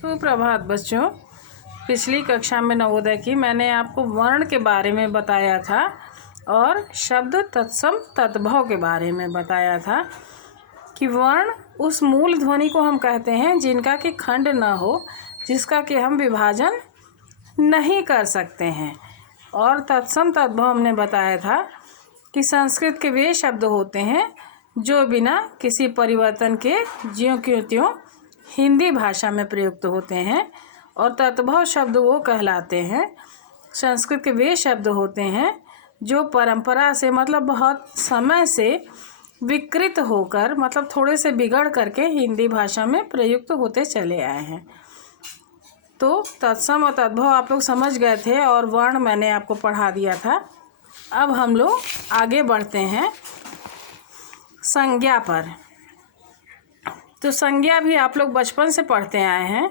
सुप्रभात बच्चों। पिछली कक्षा में नवोदय की मैंने आपको वर्ण के बारे में बताया था और शब्द तत्सम तद्भव के बारे में बताया था कि वर्ण उस मूल ध्वनि को हम कहते हैं जिनका कि खंड न हो, जिसका कि हम विभाजन नहीं कर सकते हैं। और तत्सम तद्भव हमने बताया था कि संस्कृत के वे शब्द होते हैं जो बिना किसी परिवर्तन के ज्यों क्यों त्यों हिंदी भाषा में प्रयुक्त होते हैं। और तद्भव शब्द वो कहलाते हैं, संस्कृत के वे शब्द होते हैं जो परंपरा से मतलब बहुत समय से विकृत होकर मतलब थोड़े से बिगड़ करके हिंदी भाषा में प्रयुक्त होते चले आए हैं। तो तत्सम और तद्भव आप लोग समझ गए थे और वर्ण मैंने आपको पढ़ा दिया था। अब हम लोग आगे बढ़ते हैं संज्ञा पर। तो संज्ञा भी आप लोग बचपन से पढ़ते आए हैं,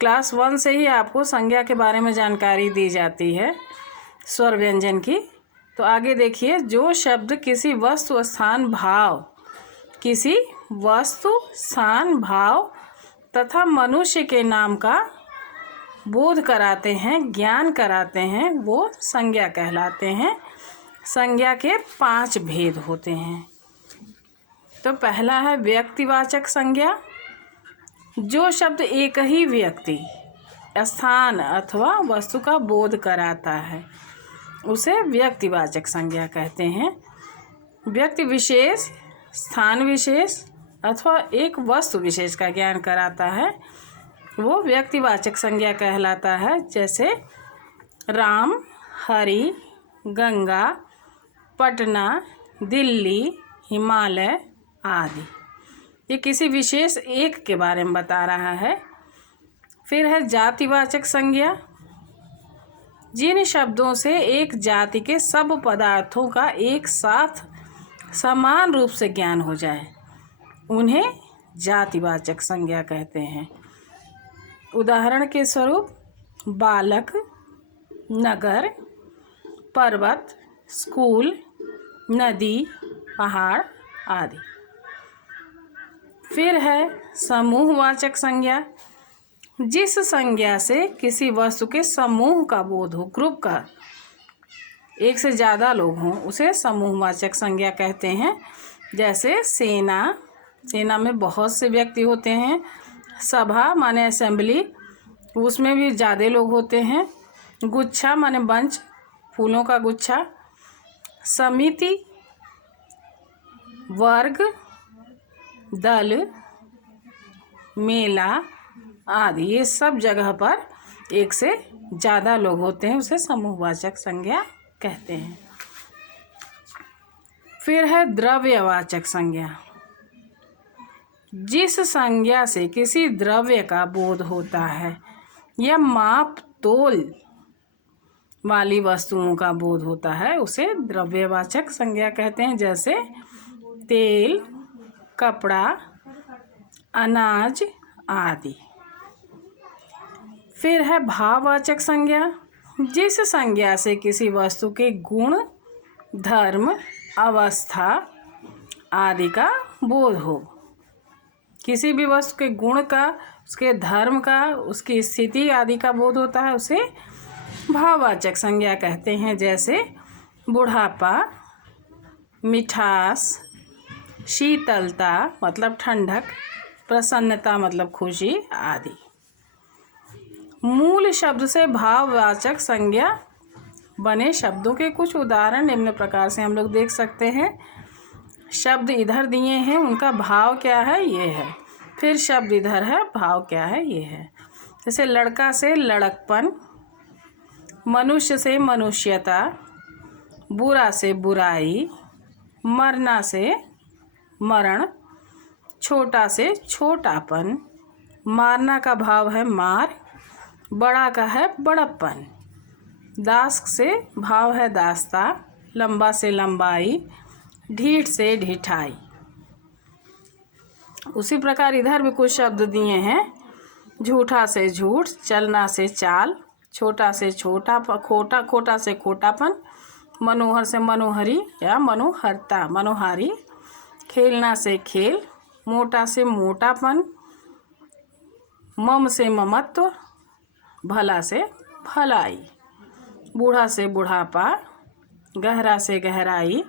क्लास 1 से ही आपको संज्ञा के बारे में जानकारी दी जाती है, स्वर व्यंजन की। तो आगे देखिए, जो शब्द किसी वस्तु स्थान भाव तथा मनुष्य के नाम का बोध कराते हैं, ज्ञान कराते हैं, वो संज्ञा कहलाते हैं। संज्ञा के 5 भेद होते हैं। तो पहला है व्यक्तिवाचक संज्ञा। जो शब्द एक ही व्यक्ति, स्थान अथवा वस्तु का बोध कराता है उसे व्यक्तिवाचक संज्ञा कहते हैं। व्यक्ति विशेष, स्थान विशेष अथवा एक वस्तु विशेष का ज्ञान कराता है वो व्यक्तिवाचक संज्ञा कहलाता है। जैसे राम, हरि, गंगा, पटना, दिल्ली, हिमालय आदि, ये किसी विशेष एक के बारे में बता रहा है। फिर है जातिवाचक संज्ञा। जिन शब्दों से एक जाति के सब पदार्थों का एक साथ समान रूप से ज्ञान हो जाए उन्हें जातिवाचक संज्ञा कहते हैं। उदाहरण के स्वरूप बालक, नगर, पर्वत, स्कूल, नदी, पहाड़ आदि। फिर है समूहवाचक संज्ञा। जिस संज्ञा से किसी वस्तु के समूह का बोध हो, ग्रुप का, एक से ज़्यादा लोग हों, उसे समूहवाचक संज्ञा कहते हैं। जैसे सेना, सेना में बहुत से व्यक्ति होते हैं। सभा माने असेंबली, उसमें भी ज़्यादा लोग होते हैं। गुच्छा माने बंच, फूलों का गुच्छा। समिति, वर्ग, दल, मेला आदि, ये सब जगह पर एक से ज़्यादा लोग होते हैं, उसे समूहवाचक संज्ञा कहते हैं। फिर है द्रव्यवाचक संज्ञा। जिस संज्ञा से किसी द्रव्य का बोध होता है या माप तोल वाली वस्तुओं का बोध होता है उसे द्रव्यवाचक संज्ञा कहते हैं। जैसे तेल, कपड़ा, अनाज आदि। फिर है भाववाचक संज्ञा। जिस संज्ञा से किसी वस्तु के गुण, धर्म, अवस्था आदि का बोध हो, किसी भी वस्तु के गुण का, उसके धर्म का, उसकी स्थिति आदि का बोध होता है उसे भाववाचक संज्ञा कहते हैं। जैसे बुढ़ापा, मिठास, शीतलता मतलब ठंडक, प्रसन्नता मतलब खुशी आदि। मूल शब्द से भाववाचक संज्ञा बने शब्दों के कुछ उदाहरण निम्न प्रकार से हम लोग देख सकते हैं। शब्द इधर दिए हैं, उनका भाव क्या है ये है। फिर शब्द इधर है, भाव क्या है ये है। जैसे लड़का से लड़कपन, मनुष्य से मनुष्यता, बुरा से बुराई, मरना से मरण, छोटा से छोटापन। मारना का भाव है मार, बड़ा का है बड़प्पन। दास से भाव है दास्ता, लंबा से लंबाई, ढीठ से ढिठाई। उसी प्रकार इधर भी कुछ शब्द दिए हैं। झूठा से झूठ, चलना से चाल, छोटा से छोटा, खोटा से खोटापन, मनोहर से मनोहरी या मनोहरता, मनोहारी। खेलना से खेल, मोटा से मोटापन, मम से ममत्व, भला से भलाई, बूढ़ा से बुढ़ापा, गहरा से गहराई,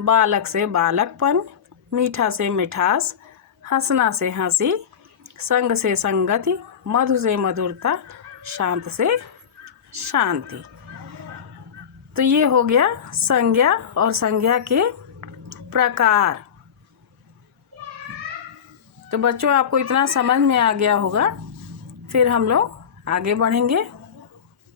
बालक से बालकपन, मीठा से मिठास, हंसना से हंसी, संग से संगति, मधु से मधुरता, शांत से शांति। तो ये हो गया संज्ञा और संज्ञा के प्रकार। तो बच्चों आपको इतना समझ में आ गया होगा। फिर हम लोग आगे बढ़ेंगे।